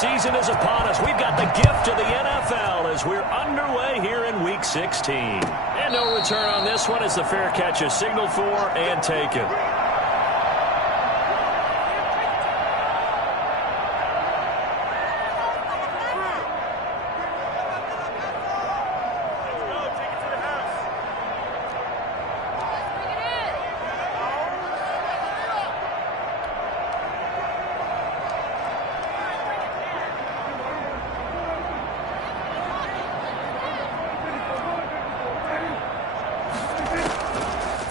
season is upon us. We've got the gift of the NFL as we're underway here in Week 16. And no return on this one as the fair catch is signaled for and taken.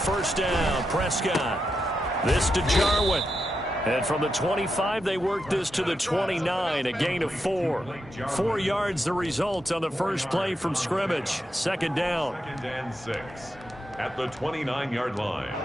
First down, Prescott. This to Jarwin. And from the 25, they work this to the 29, a gain of 4. 4 yards the result on the first play from scrimmage. Second down. 2nd and 6 at the 29-yard line.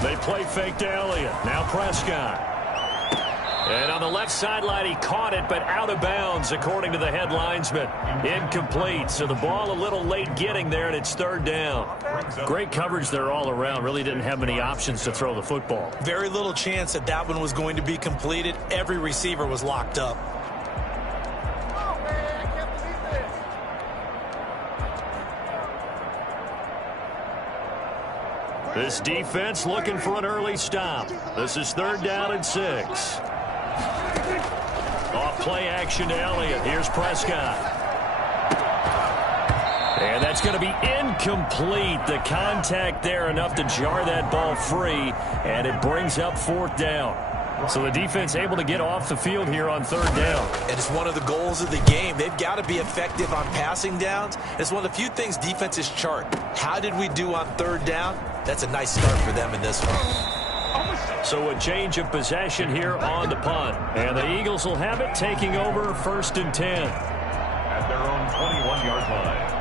They play fake to Elliott. Now Prescott. And on the left sideline, he caught it, but out of bounds, according to the head linesman. Incomplete, so the ball a little late getting there, and it's third down. Great coverage there all around. Really didn't have many options to throw the football. Very little chance that that one was going to be completed. Every receiver was locked up. This defense looking for an early stop. This is third down and 6. Off play action to Elliott. Here's Prescott. And that's going to be incomplete. The contact there enough to jar that ball free, and it brings up fourth down. So the defense able to get off the field here on third down. And it's one of the goals of the game. They've got to be effective on passing downs. It's one of the few things defenses chart. How did we do on third down? That's a nice start for them in this one. So a change of possession here on the punt. And the Eagles will have it, taking over 1st and 10. At their own 21-yard line.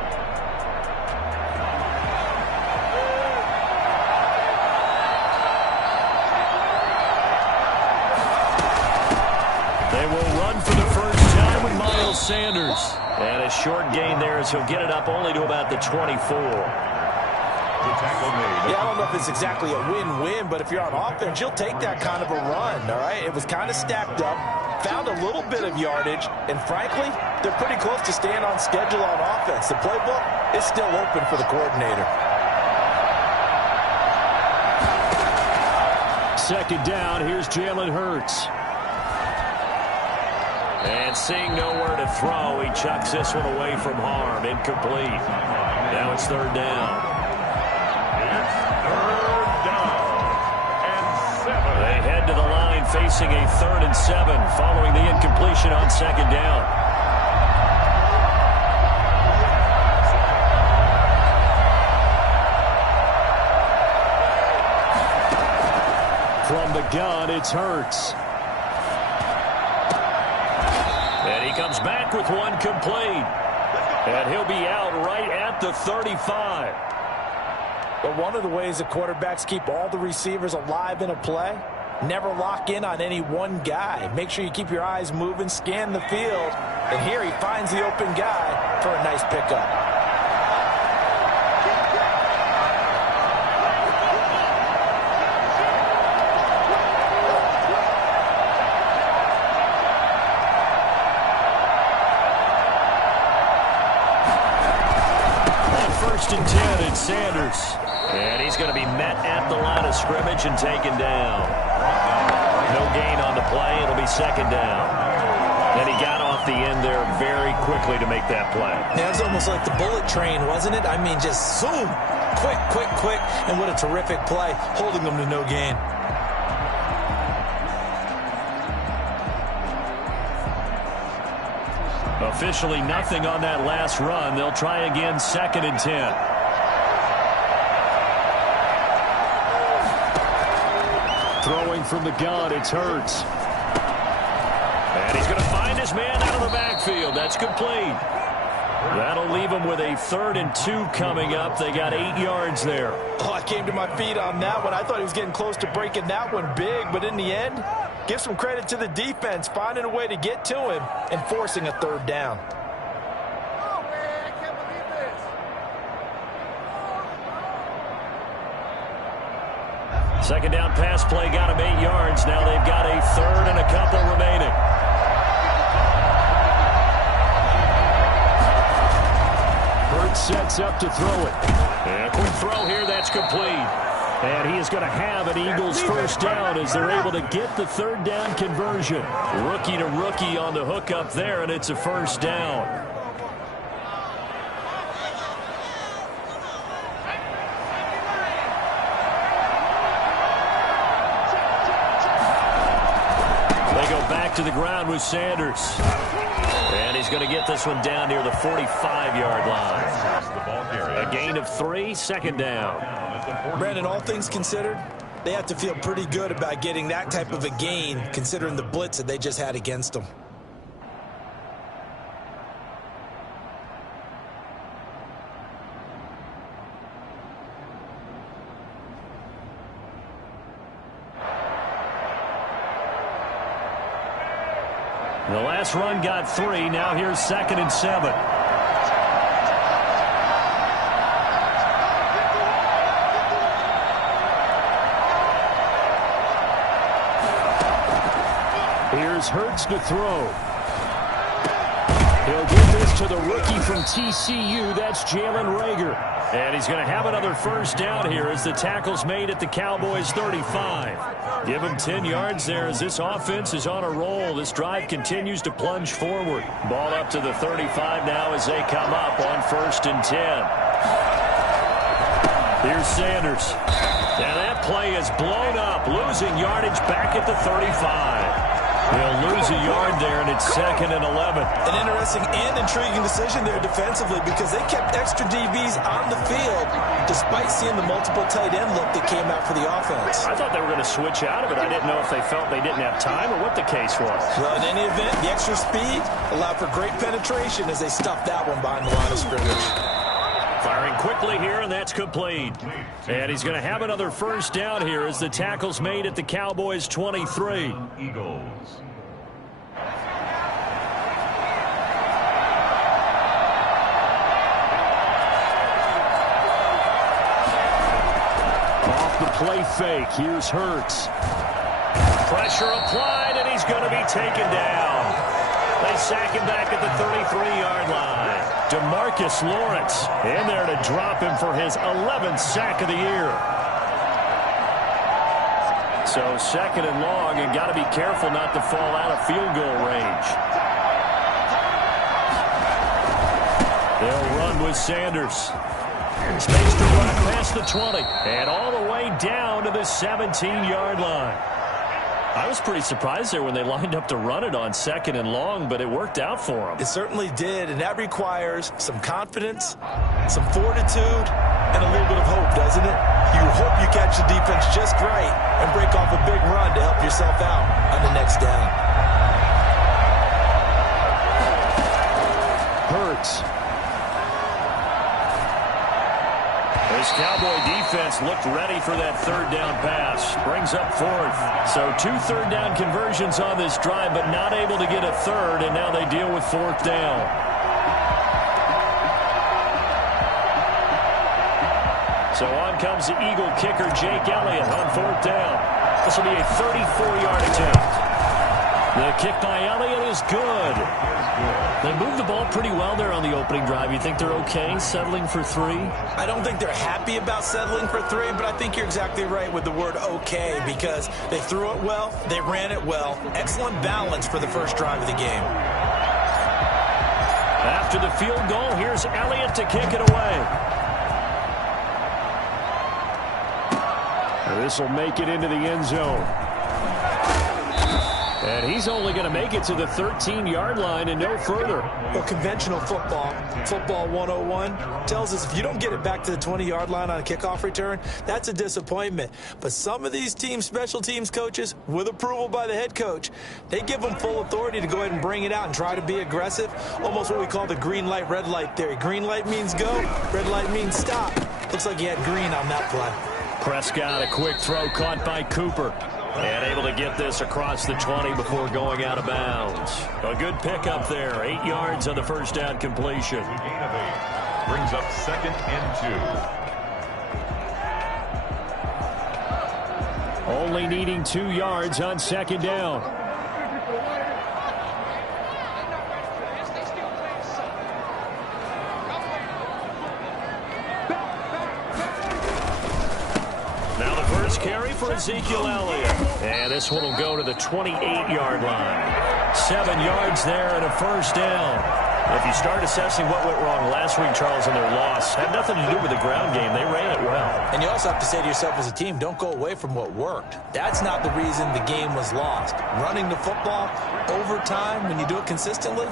They will run for the first time with Miles Sanders. And a short gain there as he'll get it up only to about the 24. Yeah, I don't know if it's exactly a win-win, but if you're on offense, you'll take that kind of a run, all right? It was kind of stacked up, found a little bit of yardage, and frankly, they're pretty close to staying on schedule on offense. The playbook is still open for the coordinator. Second down, here's Jalen Hurts. And seeing nowhere to throw, he chucks this one away from harm. Incomplete. Now it's third down. They head to the line facing a 3rd and 7 following the incompletion on second down. From the gun, it's Hurts. And he comes back with one complete. And he'll be out right at the 35. But one of the ways that quarterbacks keep all the receivers alive in a play, never lock in on any one guy. Make sure you keep your eyes moving, scan the field. And here he finds the open guy for a nice pickup. First and 10, it's Sanders. And he's going to be met at the line of scrimmage and taken down. No gain on the play. It'll be second down. And he got off the end there very quickly to make that play. Yeah, it was almost like the bullet train, wasn't it? I mean, just zoom. Quick, quick, quick. And what a terrific play, holding them to no gain. Officially nothing on that last run. They'll try again, 2nd and 10. Throwing from the gun, it's Hurts. And he's going to find his man out of the backfield. That's complete. That'll leave him with a 3rd and 2 coming up. They got 8 yards there. Oh, I came to my feet on that one. I thought he was getting close to breaking that one big, but in the end, give some credit to the defense, finding a way to get to him and forcing a 3rd down. Second down pass play got him 8 yards. Now they've got a 3rd and a couple remaining. Hurts sets up to throw it. And a quick throw here, that's complete. And he is going to have an Eagles first down as they're able to get the 3rd down conversion. Rookie to rookie on the hook up there, and it's a first down. To the ground with Sanders. And he's going to get this one down near the 45-yard line. A gain of 3, second down. Brandon, all things considered, they have to feel pretty good about getting that type of a gain considering the blitz that they just had against them. The last run got 3. Now here's 2nd and 7. Here's Hurts to throw. He'll give this to the rookie from TCU. That's Jalen Reagor. And he's going to have another first down here as the tackle's made at the Cowboys 35. Give him 10 yards there as this offense is on a roll. This drive continues to plunge forward. Ball up to the 35 now as they come up on 1st and 10. Here's Sanders. Now that play is blown up, losing yardage back at the 35. He'll lose a yard there, and it's 2nd and 11. An interesting and intriguing decision there defensively because they kept extra DBs on the field despite seeing the multiple tight end look that came out for the offense. I thought they were going to switch out of it. I didn't know if they felt they didn't have time or what the case was. Well, in any event, the extra speed allowed for great penetration as they stuffed that one behind the line of scrimmage. Firing quickly here, and that's complete. And he's going to have another first down here as the tackle's made at the Cowboys 23. Eagles. Off the play fake, here's Hurts. Pressure applied, and he's going to be taken down. They sack him back at the 33-yard line. DeMarcus Lawrence in there to drop him for his 11th sack of the year. So 2nd and long, and got to be careful not to fall out of field goal range. They'll run with Sanders. Space to run past the 20 and all the way down to the 17-yard line. I was pretty surprised there when they lined up to run it on 2nd and long, but it worked out for them. It certainly did, and that requires some confidence, some fortitude, and a little bit of hope, doesn't it? You hope you catch the defense just right and break off a big run to help yourself out on the next down. Hurts. This Cowboy defense looked ready for that 3rd down pass. Brings up 4th. So 2 3rd down conversions on this drive, but not able to get a 3rd, and now they deal with 4th down. So on comes the Eagle kicker, Jake Elliott, on 4th down. This will be a 34-yard attempt. The kick by Elliott is good. They moved the ball pretty well there on the opening drive. You think they're okay settling for 3? I don't think they're happy about settling for 3, but I think you're exactly right with the word okay because they threw it well, they ran it well. Excellent balance for the first drive of the game. After the field goal, here's Elliott to kick it away. This will make it into the end zone. And he's only going to make it to the 13-yard line and no further. Well, conventional football 101, tells us if you don't get it back to the 20-yard line on a kickoff return, that's a disappointment. But some of these teams, special teams coaches, with approval by the head coach, they give them full authority to go ahead and bring it out and try to be aggressive. Almost what we call the green light, red light theory. Green light means go, red light means stop. Looks like he had green on that play. Prescott, a quick throw caught by Cooper. And able to get this across the 20 before going out of bounds. A good pickup there. 8 yards on the first down completion. The gain of 8 brings up 2nd and 2. Only needing 2 yards on 2nd down. Carry for Ezekiel Elliott. And this one will go to the 28-yard line. 7 yards there and a first down. If you start assessing what went wrong last week, Charles, in their loss, had nothing to do with the ground game. They ran it well. And you also have to say to yourself as a team, don't go away from what worked. That's not the reason the game was lost. Running the football over time, when you do it consistently,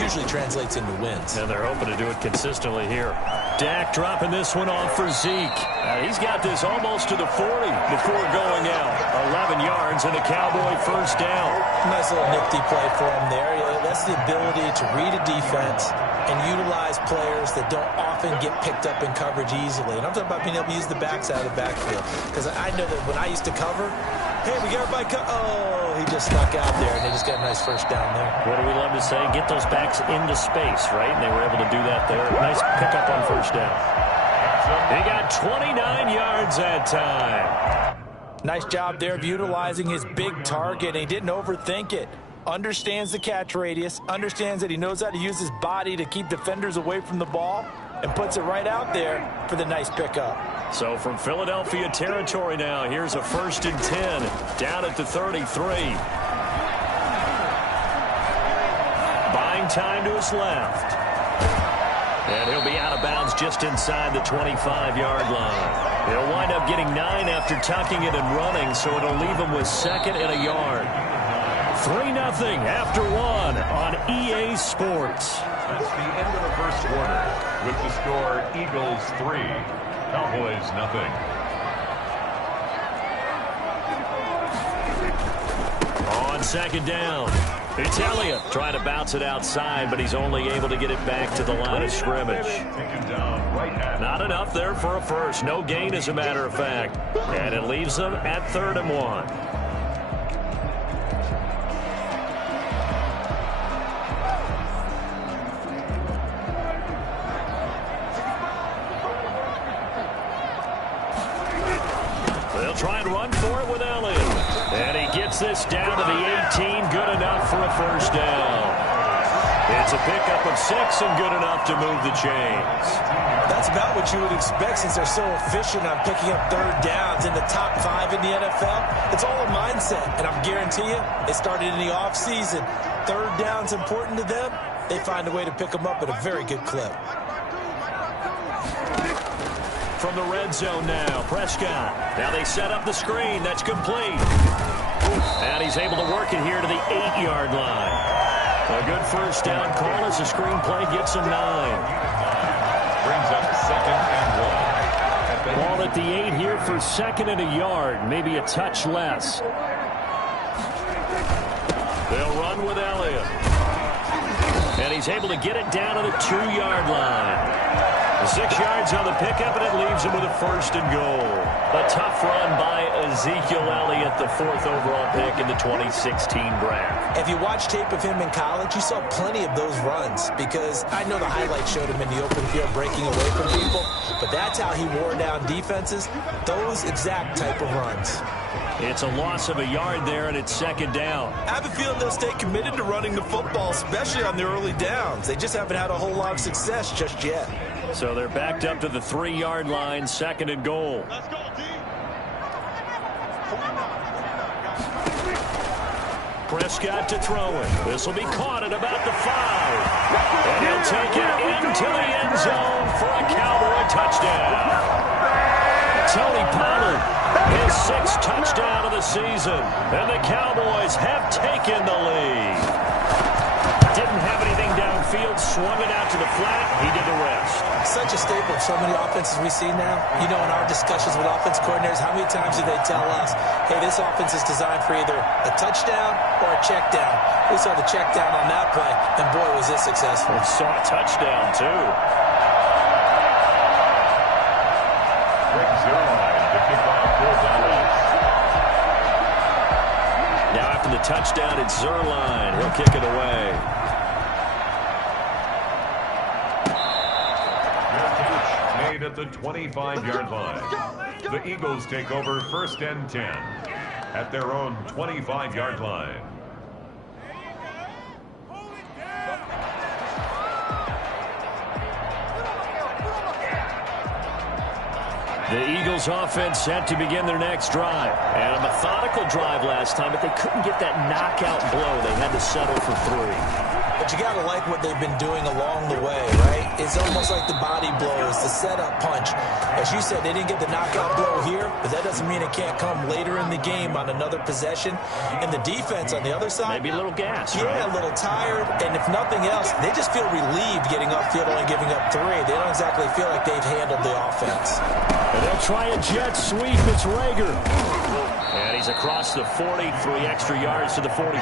usually translates into wins. And they're hoping to do it consistently here. Dak dropping this one off for Zeke. He's got this almost to the 40 before going out. 11 yards and a Cowboy first down. Nice little nifty play for him there. That's the ability to read a defense and utilize players that don't often get picked up in coverage easily. And I'm talking about being able to use the backside of the backfield. Because I know that when I used to cover, hey, we got everybody oh, he just snuck out there, and they just got a nice first down there. What do we love to say? Get those backs into space, right? And they were able to do that there. Nice pickup on first down. He got 29 yards that time. Nice job there of utilizing his big target, and he didn't overthink it. Understands the catch radius, understands that he knows how to use his body to keep defenders away from the ball, and puts it right out there for the nice pickup. So from Philadelphia territory now, here's a 1st and 10 down at the 33. Buying time to his left. And he'll be out of bounds just inside the 25-yard line. He'll wind up getting 9 after tucking it and running, so it'll leave him with 2nd and a yard. 3-0 after 1 on EA Sports. That's the end of the first quarter with the score Eagles 3, Cowboys 0. On 2nd down, it's Elliott trying to bounce it outside, but he's only able to get it back to the line of scrimmage. Not enough there for a first. No gain, as a matter of fact. And it leaves them at 3rd and 1. Try and run for it with Elliott. And he gets this down to the 18. Good enough for a first down. It's a pickup of 6 and good enough to move the chains. That's about what you would expect since they're so efficient on picking up 3rd downs in the top 5 in the NFL. It's all a mindset, and I guarantee you, it started in the offseason. 3rd down's important to them. They find a way to pick them up at a very good clip. From the red zone now, Prescott. Now they set up the screen. That's complete. And he's able to work it here to the 8-yard line. A good first down call as the screenplay gets him 9. Brings up 2nd and 1. Ball at the 8 here for 2nd and a yard. Maybe a touch less. They'll run with Elliott. And he's able to get it down to the 2-yard line. 6 yards on the pickup, and it leaves him with a 1st and goal. A tough run by Ezekiel Elliott, the 4th overall pick in the 2016 draft. If you watch tape of him in college, you saw plenty of those runs because I know the highlights showed him in the open field breaking away from people, but that's how he wore down defenses, those exact type of runs. It's a loss of a yard there, and it's 2nd down. I have a feeling they'll stay committed to running the football, especially on the early downs. They just haven't had a whole lot of success just yet. So they're backed up to the 3-yard line, 2nd and goal. Prescott to throw it. This will be caught at about the 5. And he'll take it into the end zone for a Cowboy touchdown. Tony Pollard, his 6th touchdown of the the season, and the Cowboys have taken the lead. Didn't have anything downfield, swung it out to the flat. He did the rest. Such a staple of so many offenses we see now. You know, in our discussions with offense coordinators, how many times do they tell us, hey, this offense is designed for either a touchdown or a check down. We saw the check down on that play, and boy, was it successful. We saw a touchdown, too. Now after the touchdown, it's Zerline. He'll kick it away. Made at the 25-yard line. The Eagles take over 1st and 10 at their own 25-yard line. The Eagles offense set to begin their next drive. And a methodical drive last time, but they couldn't get that knockout blow. They had to settle for 3. But you got to like what they've been doing along the way, right? It's almost like the body blows, the setup punch. As you said, they didn't get the knockout blow here, but that doesn't mean it can't come later in the game on another possession. And the defense on the other side, maybe a little gas, yeah, right? A little tired. And if nothing else, they just feel relieved getting upfield, only giving up 3. They don't exactly feel like they've handled the offense. And they'll try a jet sweep. It's Rager. And he's across the 40, 3 extra yards to the 43.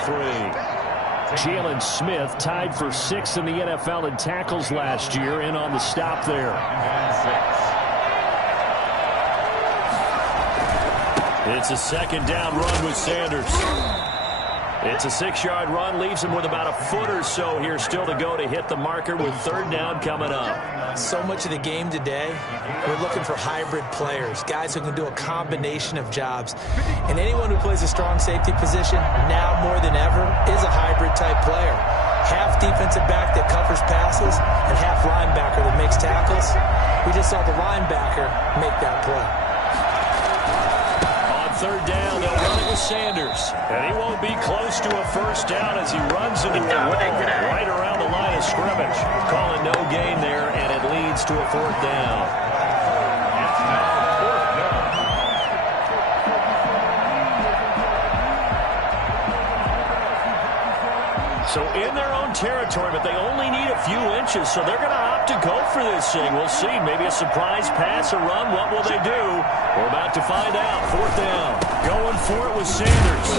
Jalen Smith tied for 6th in the NFL in tackles last year, in on the stop there. It's a 2nd down run with Sanders. It's a 6-yard run, leaves him with about a foot or so here still to go to hit the marker with 3rd down coming up. So much of the game today, we're looking for hybrid players, guys who can do a combination of jobs. And anyone who plays a strong safety position, now more than ever, is a hybrid-type player. Half defensive back that covers passes and half linebacker that makes tackles. We just saw the linebacker make that play. 3rd down, they'll run it with Sanders. And he won't be close to a 1st down as he runs into the wall right around the line of scrimmage. Calling no gain there, and it leads to a 4th down. It's now 4th down. So in their own territory, but they only need a few inches, so they're going to opt to go for this thing. We'll see. Maybe a surprise pass or run. What will they do? We're about to find out. 4th down. Going for it with Sanders.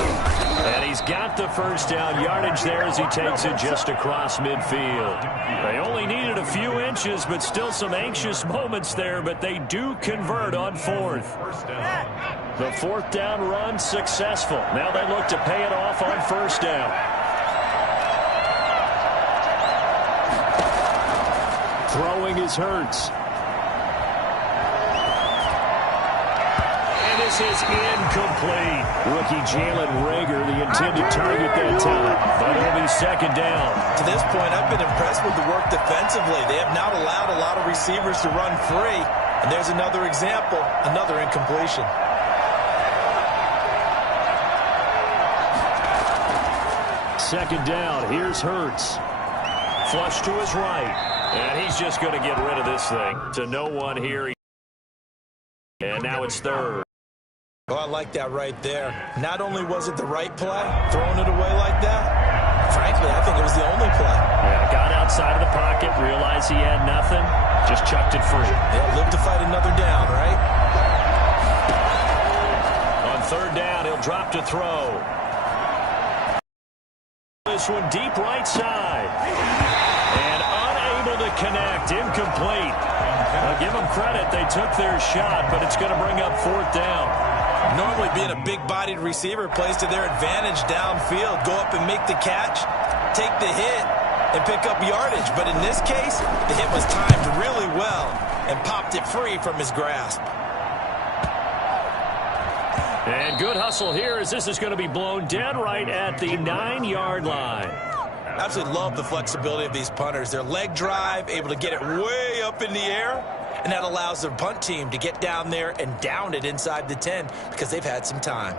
And he's got the 1st down yardage there as he takes it just across midfield. They only needed a few inches, but still some anxious moments there, but they do convert on 4th. The 4th down run successful. Now they look to pay it off on 1st down. Throwing is Hurts. And this is incomplete. Rookie Jalen Rager, the intended target that time. But it'll be 2nd down. To this point, I've been impressed with the work defensively. They have not allowed a lot of receivers to run free. And there's another example, another incompletion. Second down. Here's Hurts. Flush to his right. And he's just going to get rid of this thing to no one here. And now it's 3rd. Oh, I like that right there. Not only was it the right play, throwing it away like that, frankly, I think it was the only play. Yeah, got outside of the pocket, realized he had nothing, just chucked it free. Yeah, live to fight another down, right? On 3rd down, he'll drop to throw. This one deep right side. And unable to connect, incomplete. I'll give them credit, they took their shot, but it's going to bring up 4th down. Normally being a big-bodied receiver plays to their advantage downfield. Go up and make the catch, take the hit, and pick up yardage. But in this case, the hit was timed really well and popped it free from his grasp. And good hustle here as this is going to be blown dead right at the 9-yard line. Absolutely love the flexibility of these punters. Their leg drive, able to get it way up in the air, and that allows their punt team to get down there and down it inside the 10 because they've had some time.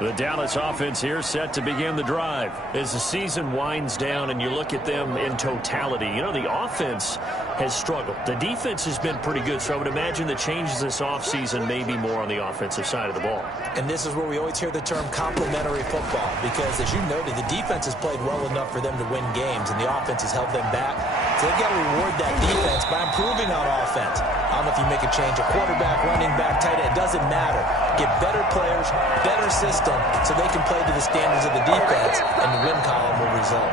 The Dallas offense here set to begin the drive. As the season winds down and you look at them in totality, you know, the offense has struggled. The defense has been pretty good, so I would imagine the changes this offseason may be more on the offensive side of the ball. And this is where we always hear the term complementary football, because as you noted, the defense has played well enough for them to win games, and the offense has held them back. So they've got to reward that defense by improving on offense. I don't know if you make a change, a quarterback, running back, tight end, it doesn't matter. Get better players, better system, so they can play to the standards of the defense, and the win column will result.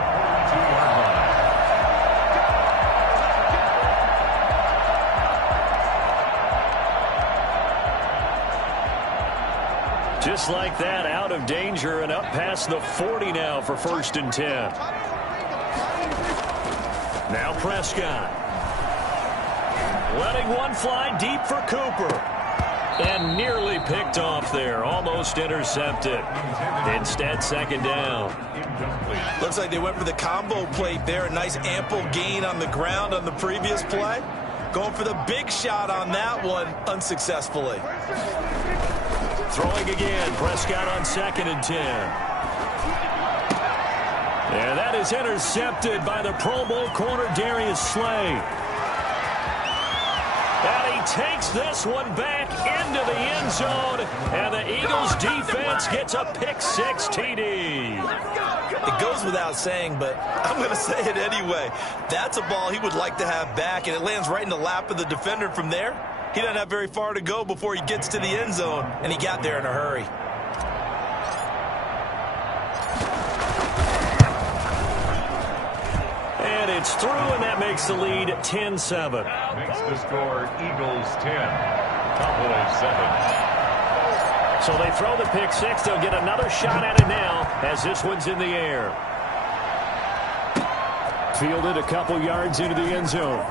Just like that, out of danger and up past the 40 now for 1st and 10. Now Prescott. Letting one fly deep for Cooper. And nearly picked off there. Almost intercepted. Instead, 2nd down. Looks like they went for the combo plate there. A nice ample gain on the ground on the previous play. Going for the big shot on that one unsuccessfully. Throwing again. Prescott on 2nd and 10. And that is intercepted by the Pro Bowl corner Darius Slay. And he takes this one back into the end zone. And the Eagles defense gets a pick-6 TD. It goes without saying, but I'm going to say it anyway. That's a ball he would like to have back, and it lands right in the lap of the defender from there. He doesn't have very far to go before he gets to the end zone, and he got there in a hurry. And it's through, and that makes the lead 10-7. Makes the score Eagles 10, Cowboys 7. So they throw the pick-6. They'll get another shot at it now as this one's in the air. Fielded a couple yards into the end zone.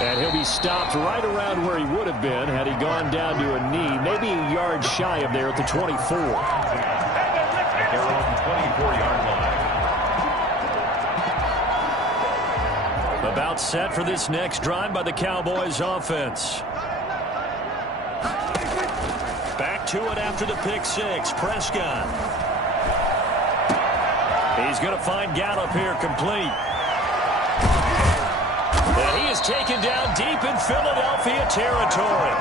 And he'll be stopped right around where he would have been had he gone down to a knee, maybe a yard shy of there at the 24. At their own 24-yard line. About set for this next drive by the Cowboys offense. Back to it after the pick-6. Prescott. He's going to find Gallup here complete. And he is taken down deep in Philadelphia territory.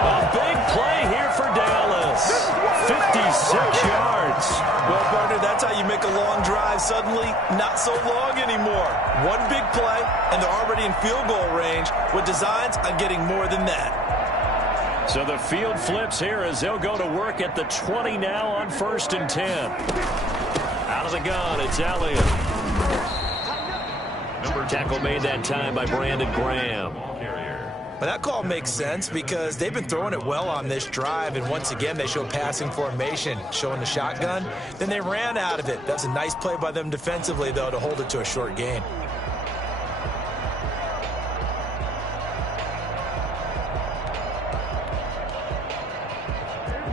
A big play here for Dallas. 56 yards. Well, partner, that's how you make a long drive suddenly not so long anymore. One big play, and they're already in field goal range with designs on getting more than that. So the field flips here as they'll go to work at the 20 now on 1st and 10. Out of the gun, it's Elliott. Tackle made that time by Brandon Graham. But that call makes sense because they've been throwing it well on this drive, and once again they show passing formation, showing the shotgun. Then they ran out of it. That's a nice play by them defensively, though, to hold it to a short gain.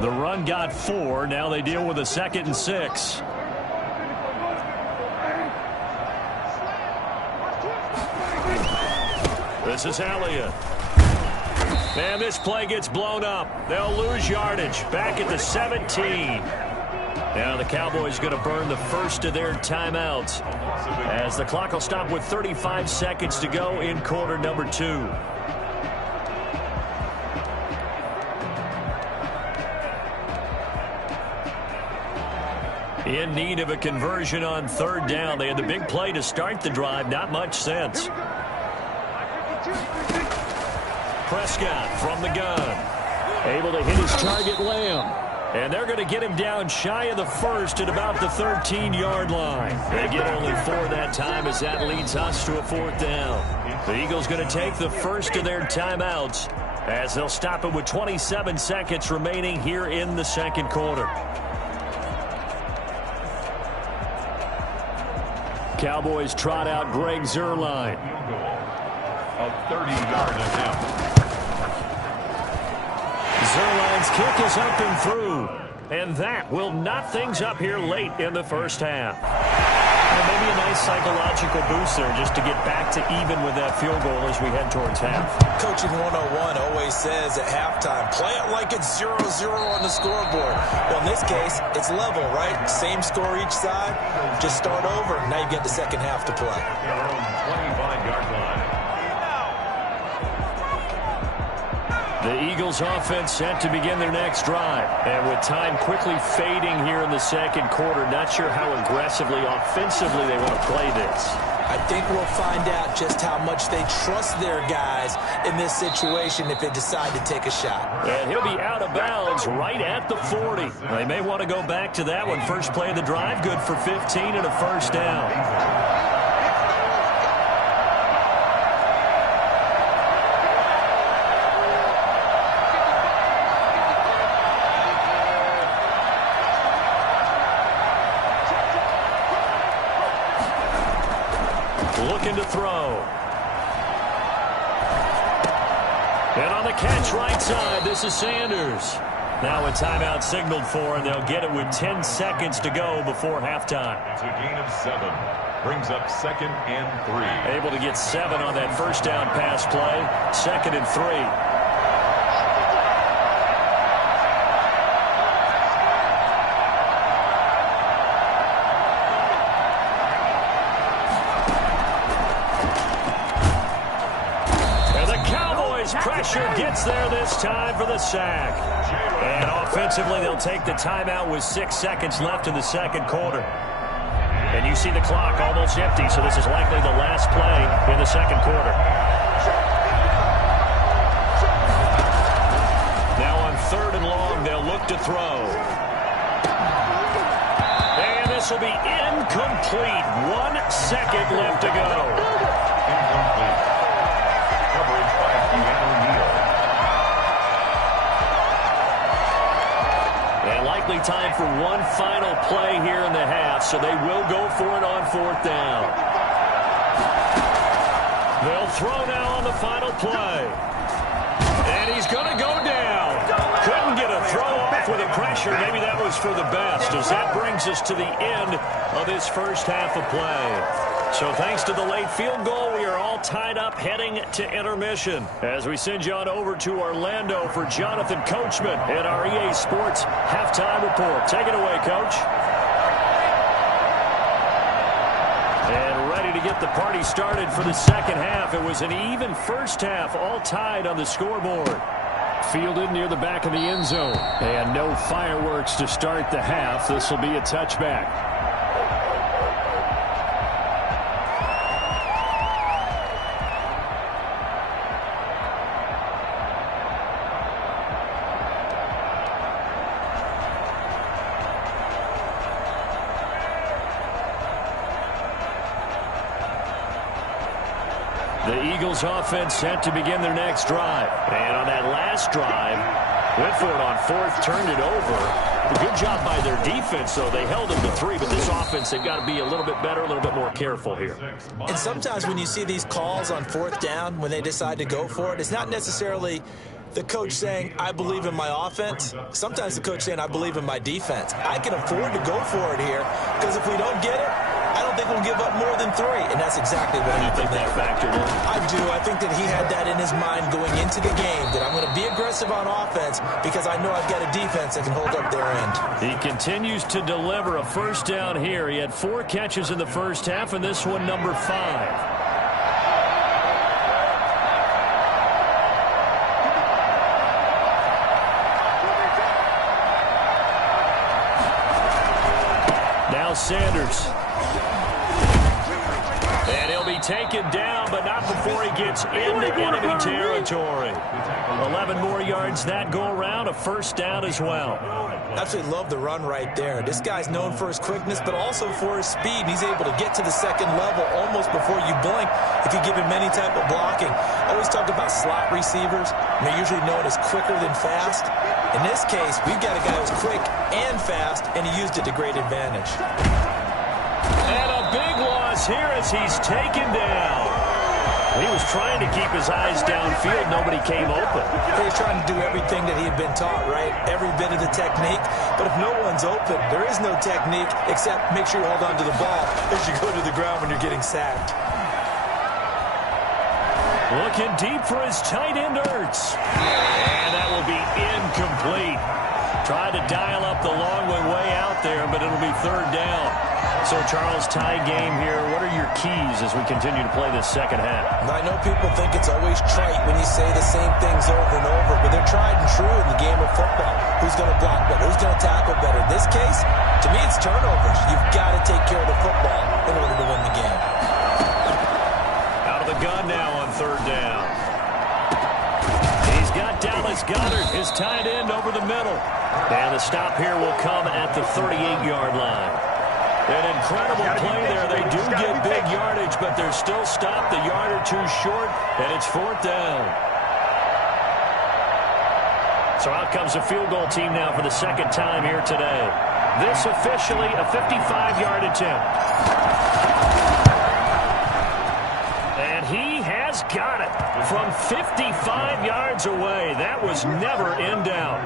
The run got 4. Now they deal with a 2nd and 6. This is Elliott. And this play gets blown up. They'll lose yardage. Back at the 17. Now the Cowboys going to burn the first of their timeouts as the clock will stop with 35 seconds to go in quarter number 2. In need of a conversion on 3rd down. They had the big play to start the drive. Not much sense. Prescott from the gun. Able to hit his target, Lamb. And they're going to get him down shy of the 1st at about the 13-yard line. They get only 4 that time as that leads us to a 4th down. The Eagles going to take the first of their timeouts as they'll stop it with 27 seconds remaining here in the 2nd quarter. Cowboys trot out Greg Zuerlein. A 30-yard attempt. Zuerlein's kick is up and through. And that will knot things up here late in the first half. And maybe a nice psychological boost there just to get back to even with that field goal as we head towards half. Coaching 101 always says at halftime, play it like it's 0-0 on the scoreboard. Well, in this case, it's level, right? Same score each side. Just start over. Now you get the second half to play. 25-yard line. The Eagles offense set to begin their next drive. And with time quickly fading here in the second quarter, not sure how aggressively, offensively they want to play this. I think we'll find out just how much they trust their guys in this situation if they decide to take a shot. And he'll be out of bounds right at the 40. They may want to go back to that one. First play of the drive, good for 15 and a first down. Looking to throw. And on the catch right side, this is Sanders. Now a timeout signaled for, and they'll get it with 10 seconds to go before halftime. It's a gain of 7. Brings up 2nd and 3. Able to get 7 on that first down pass play. 2nd and 3. Pressure gets there this time for the sack. And offensively, they'll take the timeout with 6 seconds left in the second quarter. And you see the clock almost empty, so this is likely the last play in the second quarter. Now on 3rd and long, they'll look to throw. And this will be incomplete. 1 second left to go. Incomplete. Coverage by And likely time for one final play here in the half, so they will go for it on 4th down. They'll throw now on the final play. And he's going to go down. Couldn't get a throw off with the pressure. Maybe that was for the best, as that brings us to the end of this first half of play. So thanks to the late field goal, we are all tied up heading to intermission. As we send you on over to Orlando for Jonathan Coachman in our EA Sports Halftime Report. Take it away, Coach. And ready to get the party started for the second half. It was an even first half, all tied on the scoreboard. Fielded near the back of the end zone. And no fireworks to start the half. This will be a touchback. The Eagles offense set to begin their next drive. And on that last drive, went for it on 4th, turned it over. A good job by their defense, though. They held them to 3, but this offense, they've got to be a little bit better, a little bit more careful here. And sometimes when you see these calls on 4th down, when they decide to go for it, it's not necessarily the coach saying, I believe in my offense. Sometimes the coach saying, I believe in my defense. I can afford to go for it here, because if we don't get it, I don't think we'll give up more than 3, and that's exactly what you think that factored in. I do. I think that he had that in his mind going into the game, that I'm going to be aggressive on offense because I know I've got a defense that can hold up their end. He continues to deliver a first down here. He had 4 catches in the first half, and this one number 5. Now Sanders. And he'll be taken down, but not before he gets into enemy territory. 11 more yards that go around, a first down as well. Absolutely love the run right there. This guy's known for his quickness, but also for his speed. He's able to get to the second level almost before you blink if you give him any type of blocking. I always talk about slot receivers, and they're usually known as quicker than fast. In this case, we've got a guy who's quick and fast, and he used it to great advantage. And a big loss here as he's taken down. He was trying to keep his eyes downfield. Nobody came open. He was trying to do everything that he had been taught, right? Every bit of the technique. But if no one's open, there is no technique except make sure you hold on to the ball as you go to the ground when you're getting sacked. Looking deep for his tight end, Ertz. And that will be incomplete. Tried to dial up the long way out there, but it'll be third down. So, Charles, tie game here. What are your keys as we continue to play this second half? I know people think it's always trite when you say the same things over and over, but they're tried and true in the game of football. Who's going to block better? Who's going to tackle better? In this case, to me, it's turnovers. You've got to take care of the football in order to win the game. Out of the gun now on third down. He's got Dallas Goedert, his tight end, over the middle. And the stop here will come at the 38-yard line. An incredible play there. They do get big yardage, but they're still stopped a yard or two short, and it's fourth down. So out comes a field goal team now for the second time here today. This officially a 55-yard attempt. And he has got it from 55 yards away. That was never in doubt.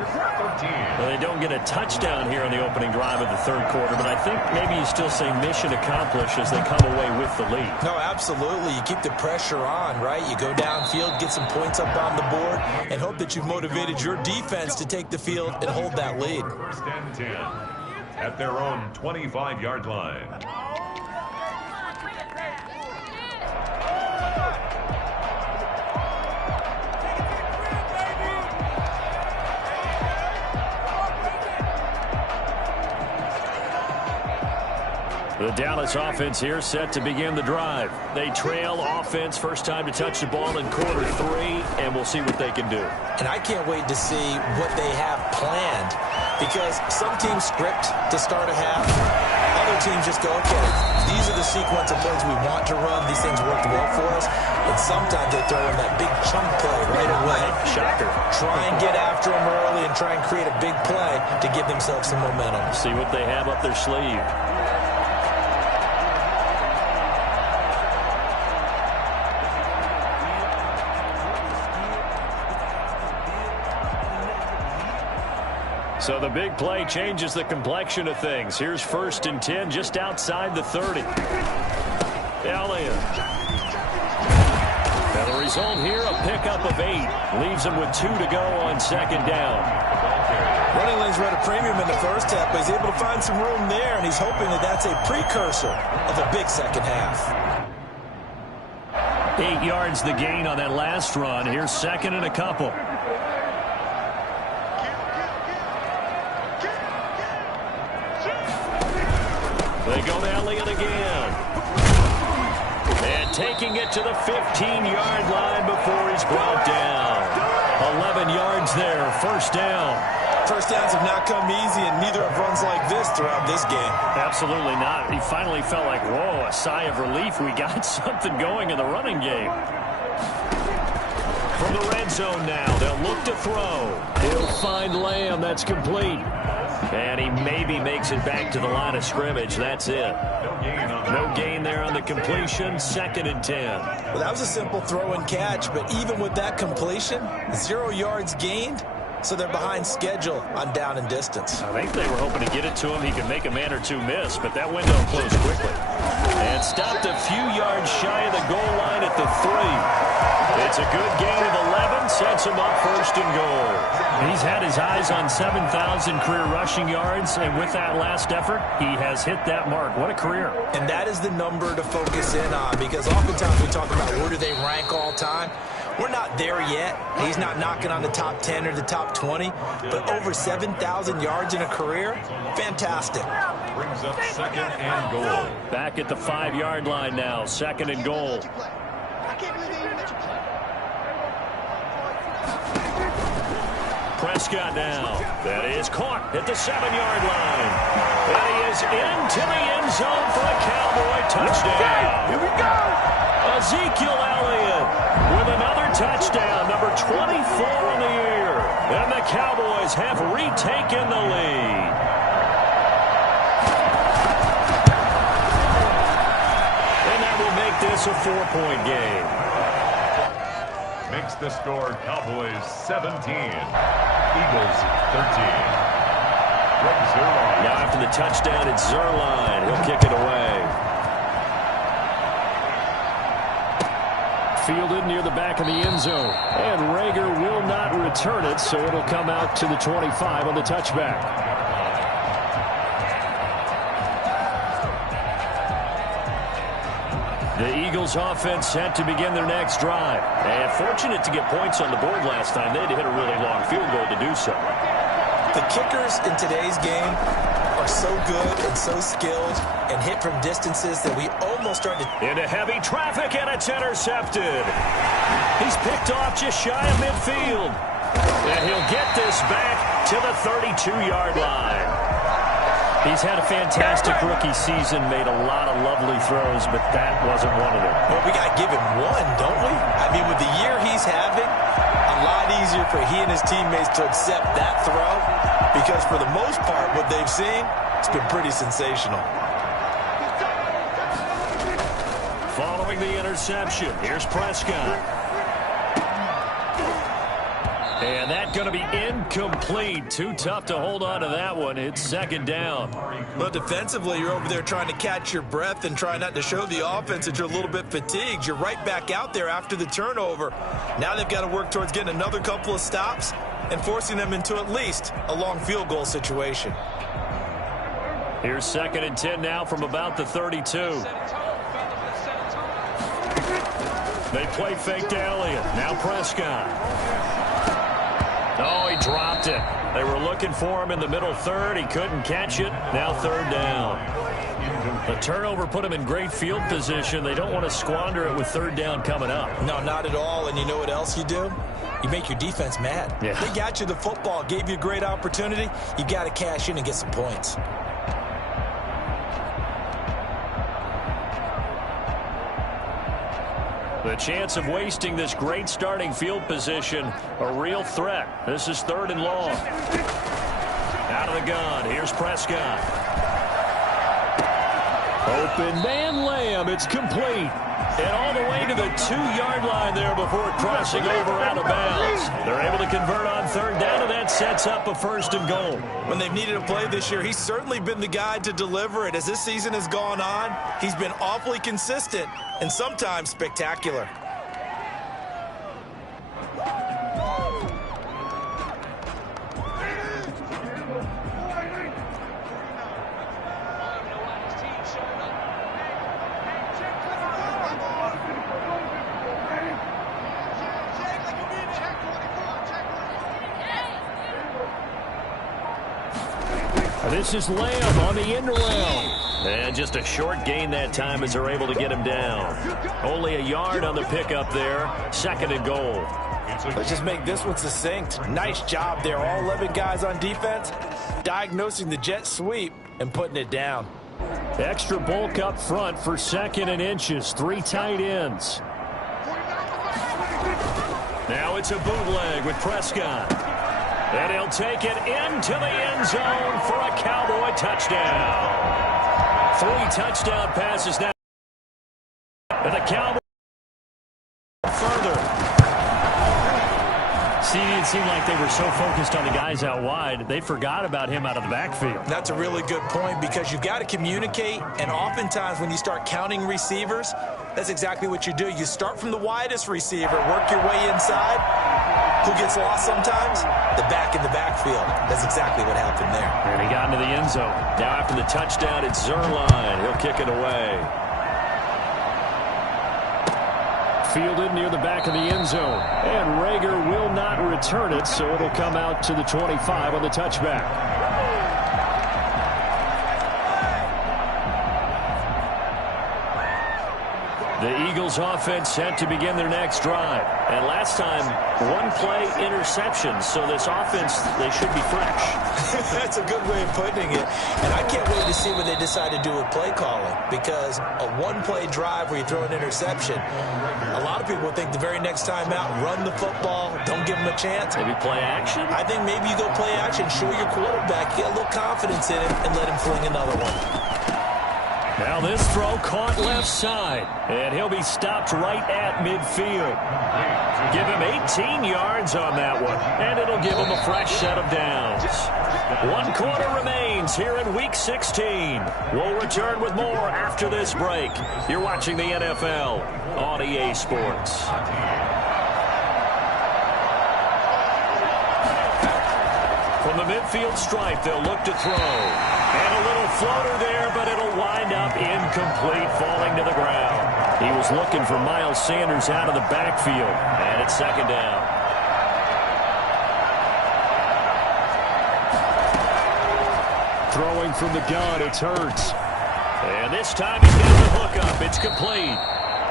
Well, they don't get a touchdown here on the opening drive of the third quarter, but I think maybe you still say mission accomplished as they come away with the lead. No, absolutely. You keep the pressure on, right? You go downfield, get some points up on the board, and hope that you've motivated your defense to take the field and hold that lead. First and 10 at their own 25-yard line. The Dallas offense here set to begin the drive. They trail offense, first time to touch the ball in quarter three, and we'll see what they can do. And I can't wait to see what they have planned, because some teams script to start a half. Other teams just go, okay, these are the sequence of plays we want to run. These things worked well for us. And sometimes they throw in that big chunk play right away. Shocker. Try and get after them early and try and create a big play to give themselves some momentum. See what they have up their sleeve. So the big play changes the complexion of things. Here's first and 10 just outside the 30. Elliott. And the result here, a pickup of 8. Leaves him with 2 to go on second down. Running lanes were at a premium in the first half, but he's able to find some room there, and he's hoping that that's a precursor of a big second half. 8 yards the gain on that last run. Here's second and a couple. They go to Elliott again. And taking it to the 15-yard line before he's brought down. 11 yards there, first down. First downs have not come easy, and neither have runs like this throughout this game. Absolutely not. He finally felt like, whoa, a sigh of relief. We got something going in the running game. From the red zone now, they'll look to throw. He'll find Lamb. That's complete. And he maybe makes it back to the line of scrimmage. That's it. No gain there on the completion. Second and 10. Well, that was a simple throw and catch, but even with that completion, 0 yards gained, so they're behind schedule on down and distance. I think they were hoping to get it to him. He could make a man or two miss, but that window closed quickly. And stopped a few yards shy of the goal line at the 3. It's a good gain of 11, sets him up first and goal. He's had his eyes on 7,000 career rushing yards, and with that last effort, he has hit that mark. What a career. And that is the number to focus in on, because oftentimes we talk about where do they rank all time. We're not there yet. He's not knocking on the top 10 or the top 20, but over 7,000 yards in a career, fantastic. Brings up second and goal. Back at the 5-yard line now, second and goal. Prescott now. That is caught at the 7-yard line. And he is into the end zone for a Cowboy touchdown. Here we go. Ezekiel Elliott with another touchdown, number 24 on the year. And the Cowboys have retaken the lead. And that will make this a 4-point game. makes the score Cowboys 17, Eagles 13. Now after the touchdown, it's Zerline. He'll kick it away. Fielded near the back of the end zone. And Rager will not return it, so it'll come out to the 25 on the touchback. The Eagles offense set to begin their next drive. And fortunate to get points on the board last time. They had to hit a really long field goal to do so. The kickers in today's game are so good and so skilled and hit from distances that we almost start to... Into heavy traffic, and it's intercepted. He's picked off just shy of midfield. And he'll get this back to the 32-yard line. He's had a fantastic rookie season, made a lot of lovely throws, but that wasn't one of them. Well, we got to give him one, don't we? I mean, with the year he's having, a lot easier for he and his teammates to accept that throw because for the most part, what they've seen, it's been pretty sensational. Following the interception, here's Prescott. And that's going to be incomplete. Too tough to hold on to that one. It's second down. Well, defensively, you're over there trying to catch your breath and try not to show the offense that you're a little bit fatigued. You're right back out there after the turnover. Now they've got to work towards getting another couple of stops and forcing them into at least a long field goal situation. Here's 2nd and 10 now from about the 32. They play fake to Elliott. Now Prescott. Oh, he dropped it. They were looking for him in the middle third. He couldn't catch it. Now 3rd down. The turnover put him in great field position. They don't want to squander it with 3rd down coming up. No, not at all. And you know what else you do? You make your defense mad. Yeah. They got you the football, gave you a great opportunity. You got to cash in and get some points. The chance of wasting this great starting field position, a real threat. This is 3rd and long. Out of the gun, here's Prescott. Open man Lamb, it's complete. And all the way to the 2-yard line there before crossing over out of bounds. They're able to convert on 3rd down, and that sets up a 1st and goal. When they've needed a play this year, he's certainly been the guy to deliver it. As this season has gone on, he's been awfully consistent and sometimes spectacular. This is Lamb on the end around. And just a short gain that time as they're able to get him down. Only a yard on the pickup there. 2nd and goal. Let's just make this one succinct. Nice job there. All 11 guys on defense diagnosing the jet sweep and putting it down. Extra bulk up front for 2nd and inches. 3 tight ends. Now it's a bootleg with Prescott. And he'll take it into the end zone for a Cowboy touchdown. 3 touchdown passes now. And the Cowboys further. See, it seemed like they were so focused on the guys out wide, they forgot about him out of the backfield. That's a really good point because you've got to communicate, and oftentimes when you start counting receivers, that's exactly what you do. You start from the widest receiver, work your way inside. Who gets lost sometimes? The back in the backfield. That's exactly what happened there. And he got into the end zone. Now after the touchdown, it's Zerline. He'll kick it away. Fielded near the back of the end zone. And Rager will not return it, so it'll come out to the 25 on the touchback. The Eagles offense set to begin their next drive. And last time, 1-play interception. So this offense, they should be fresh. That's a good way of putting it. And I can't wait to see what they decide to do with play calling. Because a 1-play drive where you throw an interception, a lot of people think the very next time out, run the football, don't give them a chance. Maybe play action? I think maybe you go play action, show your quarterback, get a little confidence in him, and let him fling another one. Now this throw caught left side, and he'll be stopped right at midfield. Give him 18 yards on that one, and it'll give him a fresh set of downs. 1 quarter remains here in Week 16. We'll return with more after this break. You're watching the NFL on EA Sports. From the midfield stripe, they'll look to throw. And a little floater there, but it'll wind up incomplete, falling to the ground. He was looking for Miles Sanders out of the backfield, and it's second down. Throwing from the gun, it's Hurts. And this time he's got the hook up. It's complete.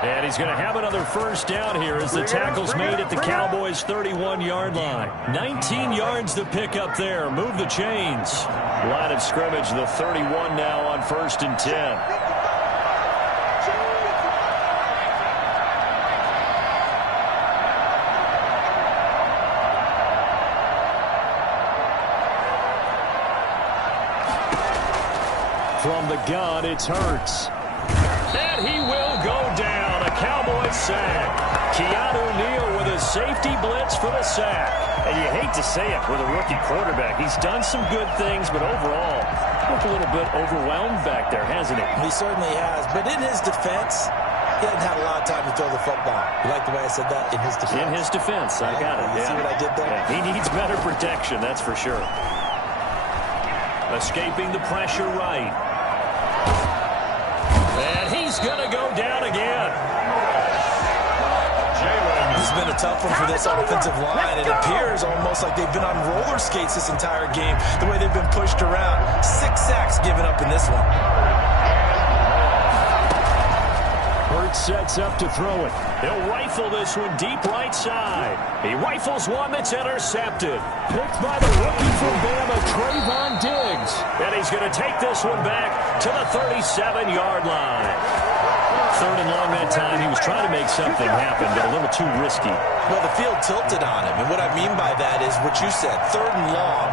And he's going to have another first down here as the tackle's made at the Cowboys' 31-yard line. 19 yards to pick up there. Move the chains. Line of scrimmage, the 31 now on 1st and 10. From the gun, it's Hurts. And he will go down. A Cowboys sack. Keanu Neal with a safety blitz for the sack. And you hate to say it with a rookie quarterback. He's done some good things, but overall, looked a little bit overwhelmed back there, hasn't he? He certainly has. But in his defense, he hasn't had a lot of time to throw the football. You like the way I said that? In his defense. In his defense. I got it. You see what I did there? Yeah, he needs better protection, that's for sure. Escaping the pressure right. And he's going to go down again. This has been a tough one for this offensive line. It appears almost like they've been on roller skates this entire game, the way they've been pushed around. 6 sacks given up in this one. Hurts sets up to throw it. He'll rifle this one deep right side. He rifles one that's intercepted. Picked by the rookie from Bama, Trayvon Diggs. And he's going to take this one back to the 37-yard line. 3rd and long that time. He was trying to make something happen, but a little too risky. Well, the field tilted on him. And what I mean by that is what you said. 3rd and long.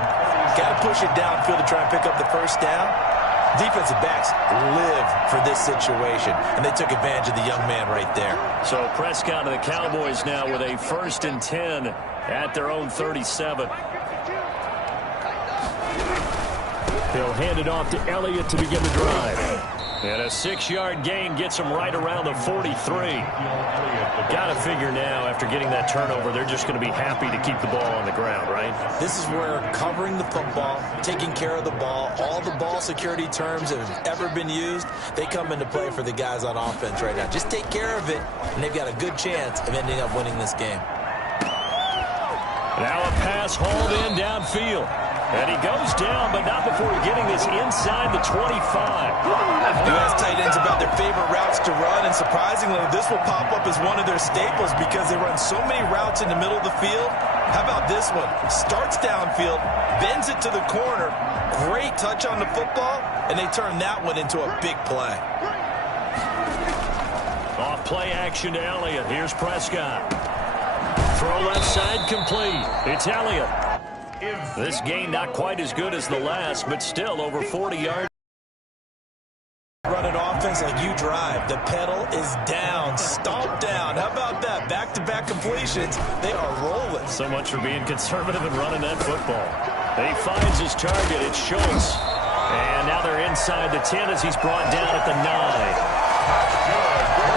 Got to push it downfield to try and pick up the first down. Defensive backs live for this situation, and they took advantage of the young man right there. So Prescott and the Cowboys now with a 1st and 10 at their own 37. He'll hand it off to Elliott to begin the drive. And a 6-yard gain gets him right around the 43. Got to figure now, after getting that turnover, they're just going to be happy to keep the ball on the ground, right? This is where covering the football, taking care of the ball, all the ball security terms that have ever been used, they come into play for the guys on offense right now. Just take care of it, and they've got a good chance of ending up winning this game. Now a pass hauled in downfield. And he goes down, but not before getting this inside the 25. U.S. tight ends about their favorite routes to run, and surprisingly, this will pop up as one of their staples because they run so many routes in the middle of the field. How about this one? Starts downfield, bends it to the corner, great touch on the football, and they turn that one into a big play. Off play action to Elliott. Here's Prescott. Throw left side complete. It's Elliott. This game not quite as good as the last, but still over 40 yards. Running offense like you drive. The pedal is down, stomped down. How about that? Back-to-back completions. They are rolling. So much for being conservative and running that football. He finds his target. It's Schultz. And now they're inside the 10 as he's brought down at the 9.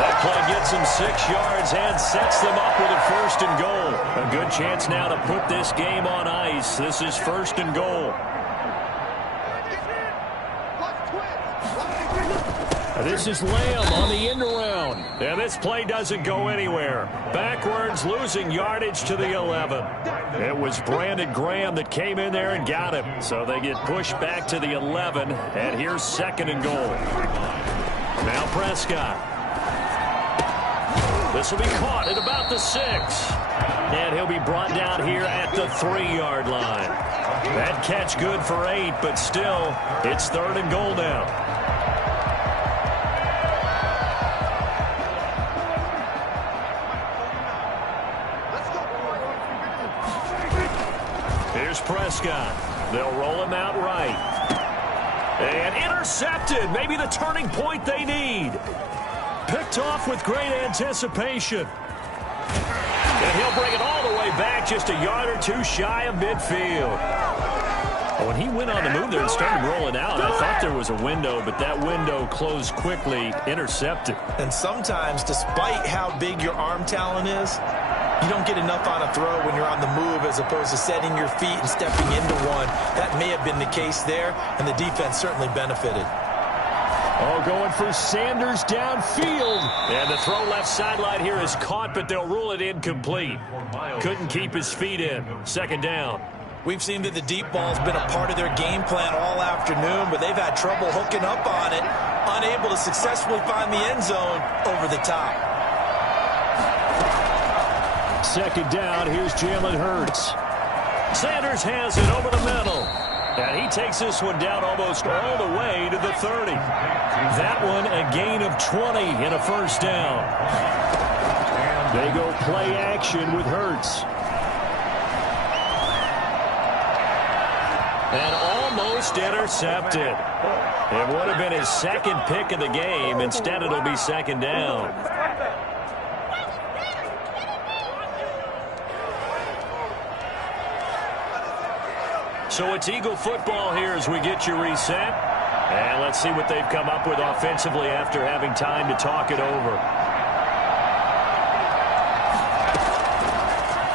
That play gets him 6 yards and sets them up with a 1st and goal. A good chance now to put this game on ice. This is 1st and goal. This is Lamb on the end around. And this play doesn't go anywhere. Backwards, losing yardage to the 11. It was Brandon Graham that came in there and got him. So they get pushed back to the 11. And here's 2nd and goal. Now Prescott. This will be caught at about the 6. And he'll be brought down here at the 3-yard line. That catch good for 8, but still, it's 3rd and goal now. Here's Prescott. They'll roll him out right. And intercepted. Maybe the turning point they need. Picked off with great anticipation. And he'll bring it all the way back, just a yard or two shy of midfield. When he went on the move there and started rolling out, I thought there was a window, but that window closed quickly, intercepted. And sometimes, despite how big your arm talent is, you don't get enough on a throw when you're on the move as opposed to setting your feet and stepping into one. That may have been the case there, and the defense certainly benefited. Oh, going for Sanders downfield. And the throw left sideline here is caught, but they'll rule it incomplete. Couldn't keep his feet in. Second down. We've seen that the deep ball's been a part of their game plan all afternoon, but they've had trouble hooking up on it, unable to successfully find the end zone over the top. Second down, here's Jalen Hurts. Sanders has it over the middle. And he takes this one down almost all the way to the 30. That one a gain of 20 and a first down. They go play action with Hurts. And almost intercepted. It would have been his second pick of the game. Instead, it'll be second down. So it's Eagle football here as we get you reset. And let's see what they've come up with offensively after having time to talk it over.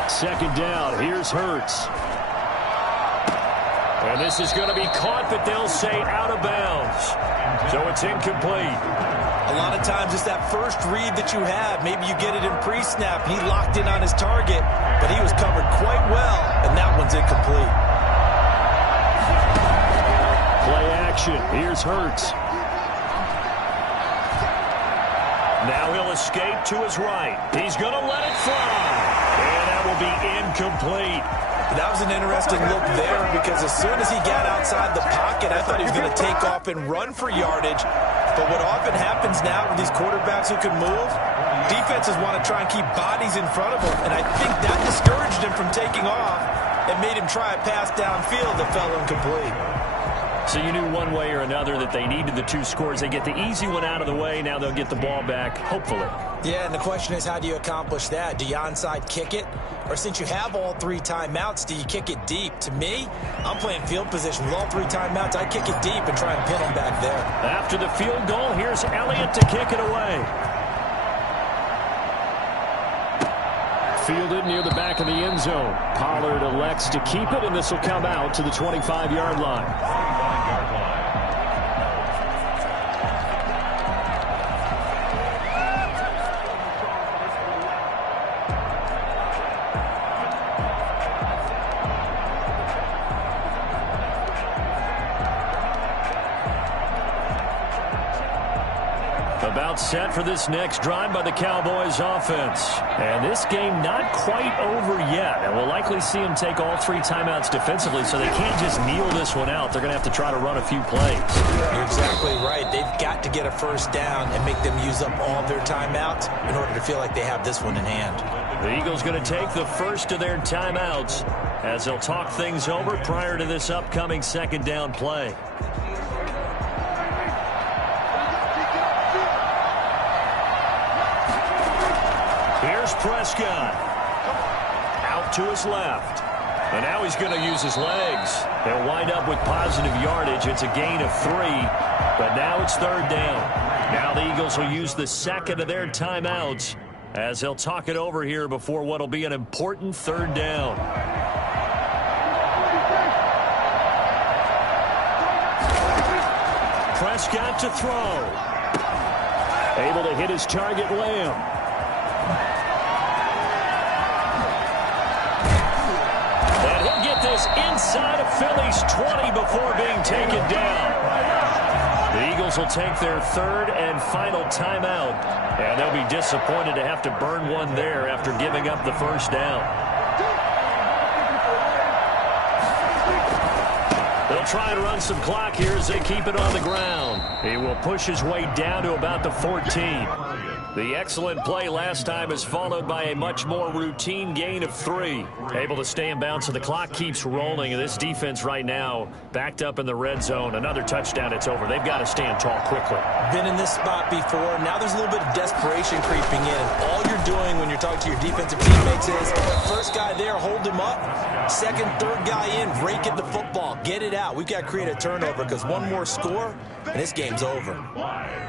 Second down, here's Hurts. And this is going to be caught, but they'll say out of bounds. So it's incomplete. A lot of times it's that first read that you have. Maybe you get it in pre-snap, and he locked in on his target, but he was covered quite well, and that one's incomplete. Play action. Here's Hurts. Now he'll escape to his right. He's going to let it fly. And that will be incomplete. That was an interesting look there because as soon as he got outside the pocket, I thought he was going to take off and run for yardage. But what often happens now with these quarterbacks who can move, defenses want to try and keep bodies in front of them. And I think that discouraged him from taking off and made him try a pass downfield that fell incomplete. So you knew one way or another that they needed the two scores. They get the easy one out of the way. Now they'll get the ball back, hopefully. Yeah, and the question is, how do you accomplish that? Do you onside kick it? Or since you have all three timeouts, do you kick it deep? To me, I'm playing field position. With all three timeouts, I kick it deep and try and pin them back there. After the field goal, here's Elliott to kick it away. Fielded near the back of the end zone. Pollard elects to keep it, and this will come out to the 25-yard line. About set for this next drive by the Cowboys offense. And this game not quite over yet. And we'll likely see them take all three timeouts defensively, so they can't just kneel this one out. They're going to have to try to run a few plays. You're exactly right. They've got to get a first down and make them use up all their timeouts in order to feel like they have this one in hand. The Eagles going to take the first of their timeouts as they'll talk things over prior to this upcoming second down play. Here's Prescott. Out to his left. And now he's going to use his legs. They'll wind up with positive yardage. It's a gain of 3. But now it's third down. Now the Eagles will use the second of their timeouts as they'll talk it over here before what will be an important third down. Prescott to throw. Able to hit his target, Lamb. And he'll get this inside of Philly's 20 before being taken down. The Eagles will take their third and final timeout, and they'll be disappointed to have to burn one there after giving up the first down. They'll try and run some clock here as they keep it on the ground. He will push his way down to about the 14. The excellent play last time is followed by a much more routine gain of 3. Able to stay in bounds, so the clock keeps rolling. And this defense right now backed up in the red zone. Another touchdown, it's over. They've got to stand tall quickly. Been in this spot before. Now there's a little bit of desperation creeping in. And all you're doing when you're talking to your defensive teammates is, first guy there, hold him up. Second, third guy in, rake at the football. Get it out. We've got to create a turnover because one more score, and this game's over.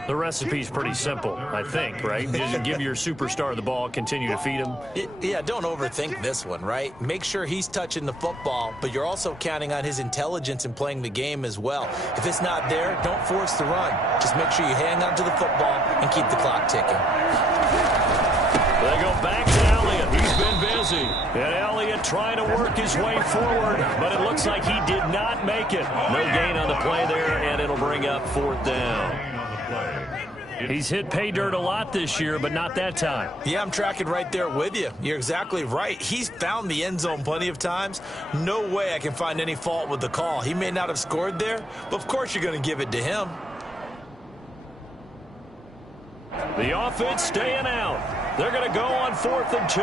The recipe's pretty simple, I think, right? Just give your superstar the ball, continue to feed him. Yeah, don't overthink this one, right? Make sure he's touching the football, but you're also counting on his intelligence in playing the game as well. If it's not there, don't force the run. Just make sure you hang on to the football and keep the clock ticking. They go back to Elliott. He's been busy. And Elliott trying to work his way forward, but it looks like he did not make it. No gain on the play there, and it'll bring up 4th down. He's hit pay dirt a lot this year, but not that time. Yeah, I'm tracking right there with you. You're exactly right. He's found the end zone plenty of times. No way I can find any fault with the call. He may not have scored there, but of course you're going to give it to him. The offense staying out. They're going to go on 4th and 2.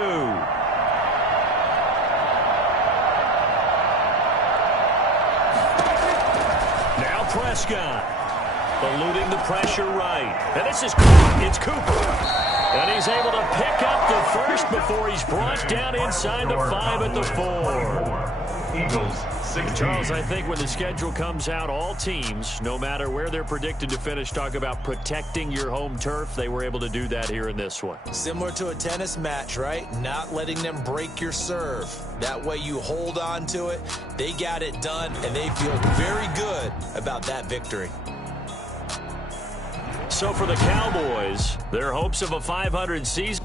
Now Prescott. Eluding the pressure right. And this is caught. It's Cooper. And he's able to pick up the first before he's brought down inside the 5 at the 4. Eagles 16. Charles, I think when the schedule comes out, all teams, no matter where they're predicted to finish, talk about protecting your home turf. They were able to do that here in this one. Similar to a tennis match, right? Not letting them break your serve. That way you hold on to it. They got it done, and they feel very good about that victory. So for the Cowboys, their hopes of a 500 season